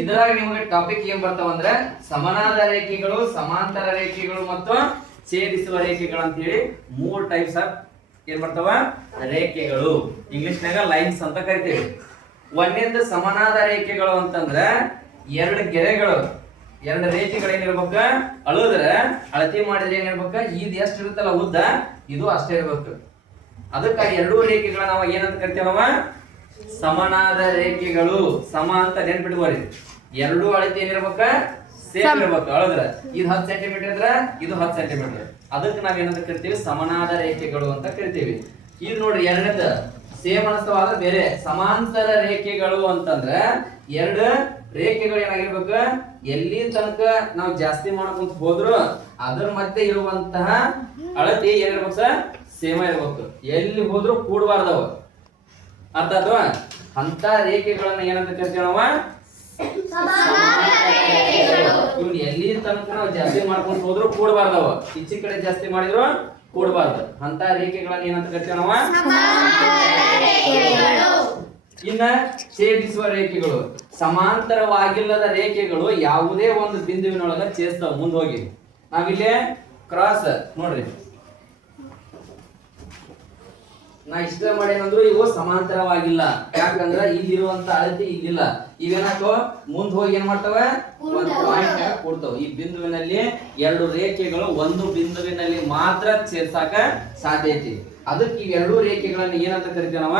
ಇದ್ರಾಗ ನಿಮಗೆ ಟಾಪಿಕ್ ಏನ್ ಬರ್ತಾವ ಅಂದ್ರೆ ಸಮನಾದ ರೇಖೆಗಳು, ಸಮಾಂತರ ರೇಖೆಗಳು ಮತ್ತು ಛೇದಿಸುವ ರೇಖೆಗಳು ಅಂತ ಹೇಳಿ 3 ಟೈಪ್ಸ್ ಆಫ್ ಏನ್ ಬರ್ತಾವ ರೇಖೆಗಳು. ಇಂಗ್ಲಿಷ್ ನಾಗ ಲೈನ್ಸ್ ಅಂತ ಕರಿತೀವಿ. ಒಂದನೇದು ಸಮನಾದ ರೇಖೆಗಳು ಅಂತಂದ್ರ ಎರಡು ಗೆರೆಗಳು, ಎರಡು ರೇಖೆಗಳು ಏನಿರ್ಬೇಕ ಅಳುದ್ರೆ ಅಳತೆ ಮಾಡಿದ್ರೆ ಏನಿರ್ಬೇಕ ಇದು ಎಷ್ಟು ಇರುತ್ತಲ್ಲ ಉದ್ದ ಇದು ಅಷ್ಟೇ ಇರ್ಬೇಕು. ಅದಕ್ಕಾಗಿ ಎರಡೂ ರೇಖೆಗಳ ನಾವು ಏನಂತ ಕರಿತೀವಿ ನಾವ ಸಮನಾದ ರೇಖೆಗಳು. ಸಮ ಅಂತ ನೆನ್ಪಿಟ್ಕೋರಿ. ಎರಡೂ ಅಳತೆ ಏನಿರ್ಬೇಕ ಸೇಮ್ ಇರ್ಬೇಕು. ಅಳದ್ರ ಇದು 10 ಸೆಂಟಿಮೀಟರ್ ಇದ್ರ ಇದು 10 ಸೆಂಟಿಮೀಟರ್. ಅದಕ್ಕೆ ನಾವ್ ಏನಂತ ಕರಿತೀವಿ ಸಮನಾದ ರೇಖೆಗಳು ಅಂತ ಕರಿತೀವಿ. ಇದು ನೋಡ್ರಿ ಎರಡನೇದ ಸೇಮ್ ಅನಿಸ್ತವಾದ ಬೇರೆ. ಸಮಾಂತರ ರೇಖೆಗಳು ಅಂತಂದ್ರ ಎರಡು ರೇಖೆಗಳು ಏನಾಗಿರ್ಬೇಕ ಎಲ್ಲಿ ತನಕ ನಾವು ಜಾಸ್ತಿ ಮಾಡ್ಕೊಂತ ಹೋದ್ರು ಅದ್ರ ಮಧ್ಯೆ ಇರುವಂತಹ ಅಳತೆ ಏನಿರ್ಬೇಕು ಸರ್ ಸೇಮ ಇರ್ಬೇಕು. ಎಲ್ಲಿ ಹೋದ್ರು ಕೂಡಬಾರ್ದವ. ಅರ್ಥ ಅಥವಾ ಅಂತ ರೇಖೆಗಳನ್ನ ಏನಂತ ಕರಿತೀವಿ ನಾವ ಇವ್ನು ಎಲ್ಲಿ ತನಕ ನಾವು ಜಾಸ್ತಿ ಮಾಡ್ಕೊಂತ ಹೋದ್ರು ಕೂಡಬಾರ್ದವ. ಈಚೆ ಕಡೆ ಜಾಸ್ತಿ ಮಾಡಿದ್ರು ಕೂಡಬಾರ್ದು. ಅಂತ ರೇಖೆಗಳನ್ನ ಏನಂತ ಕರಿತೀವಿ ನಾವ. ಇನ್ನ ಛೇದಿಸುವ ರೇಖೆಗಳು. ಸಮಾಂತರವಾಗಿಲ್ಲದ ರೇಖೆಗಳು ಯಾವುದೇ ಒಂದು ಬಿಂದುವಿನೊಳಗ ಛೇದಿಸ್ತಾವ. ಮುಂದೆ ಹೋಗಿ ನಾವಿಲ್ಲಿ ಕ್ರಾಸ್ ನೋಡ್ರಿ, ನಾ ಇಷ್ಟ ಮಾಡೇನಂದ್ರು ಇವು ಸಮಾಂತರವಾಗಿಲ್ಲ. ಯಾಕಂದ್ರ ಇಲ್ಲಿರುವಂತ ಅಳತೆ ಇಲ್ಲಿಲ್ಲ. ಇವೇನಾಕೋ ಮುಂದ್ ಹೋಗಿ ಏನ್ ಮಾಡ್ತಾವ ಒಂದು ಪಾಯಿಂಟ್ ಕೊಡ್ತಾವ. ಈ ಬಿಂದುವಿನಲ್ಲಿ ಎರಡು ರೇಖೆಗಳು ಒಂದು ಬಿಂದುವಿನಲ್ಲಿ ಮಾತ್ರ ಛೇದಿಸಾಕ ಸಾಧ್ಯ ಐತಿ. ಅದಕ್ಕೆ ಈ ಎರಡೂ ರೇಖೆಗಳನ್ನ ಏನಂತ ಕರಿತೀವಿ ನಾವ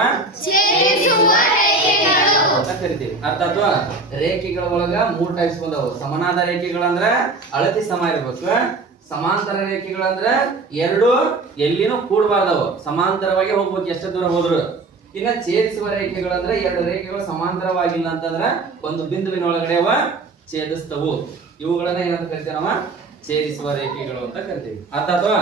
ಅಂತ ಕರಿತೀವಿ. ಅರ್ಥ ಅಥವಾ ರೇಖೆಗಳ ಒಳಗ 3 ಟೈಪ್ಸ್ ಬಂದವು. ಸಮನಾದ ರೇಖೆಗಳಂದ್ರ ಅಳತೆ ಸಮ ಇರ್ಬೇಕು. ಸಮಾಂತರ ರೇಖೆಗಳಂದ್ರ ಎರಡು ಎಲ್ಲಿನೂ ಕೂಡಬಾರ್ದವು, ಸಮಾಂತರವಾಗಿ ಹೋಗ್ಬೇಕು ಎಷ್ಟು ದೂರ ಹೋದ್ರು. ಇನ್ನ ಛೇದಿಸುವ ರೇಖೆಗಳಂದ್ರ ಎರಡು ರೇಖೆಗಳು ಸಮಾಂತರವಾಗಿಲ್ಲ ಅಂತಂದ್ರ ಒಂದು ಬಿಂದುವಿನ ಒಳಗಡೆ ಅವ ಛೇದಿಸ್ತವು. ಇವುಗಳನ್ನ ಏನಂತ ಕರಿತೀವಿ ನಾವ ಛೇದಿಸುವ ರೇಖೆಗಳು ಅಂತ ಕರಿತೀವಿ. ಅರ್ಥ ಅಥವಾ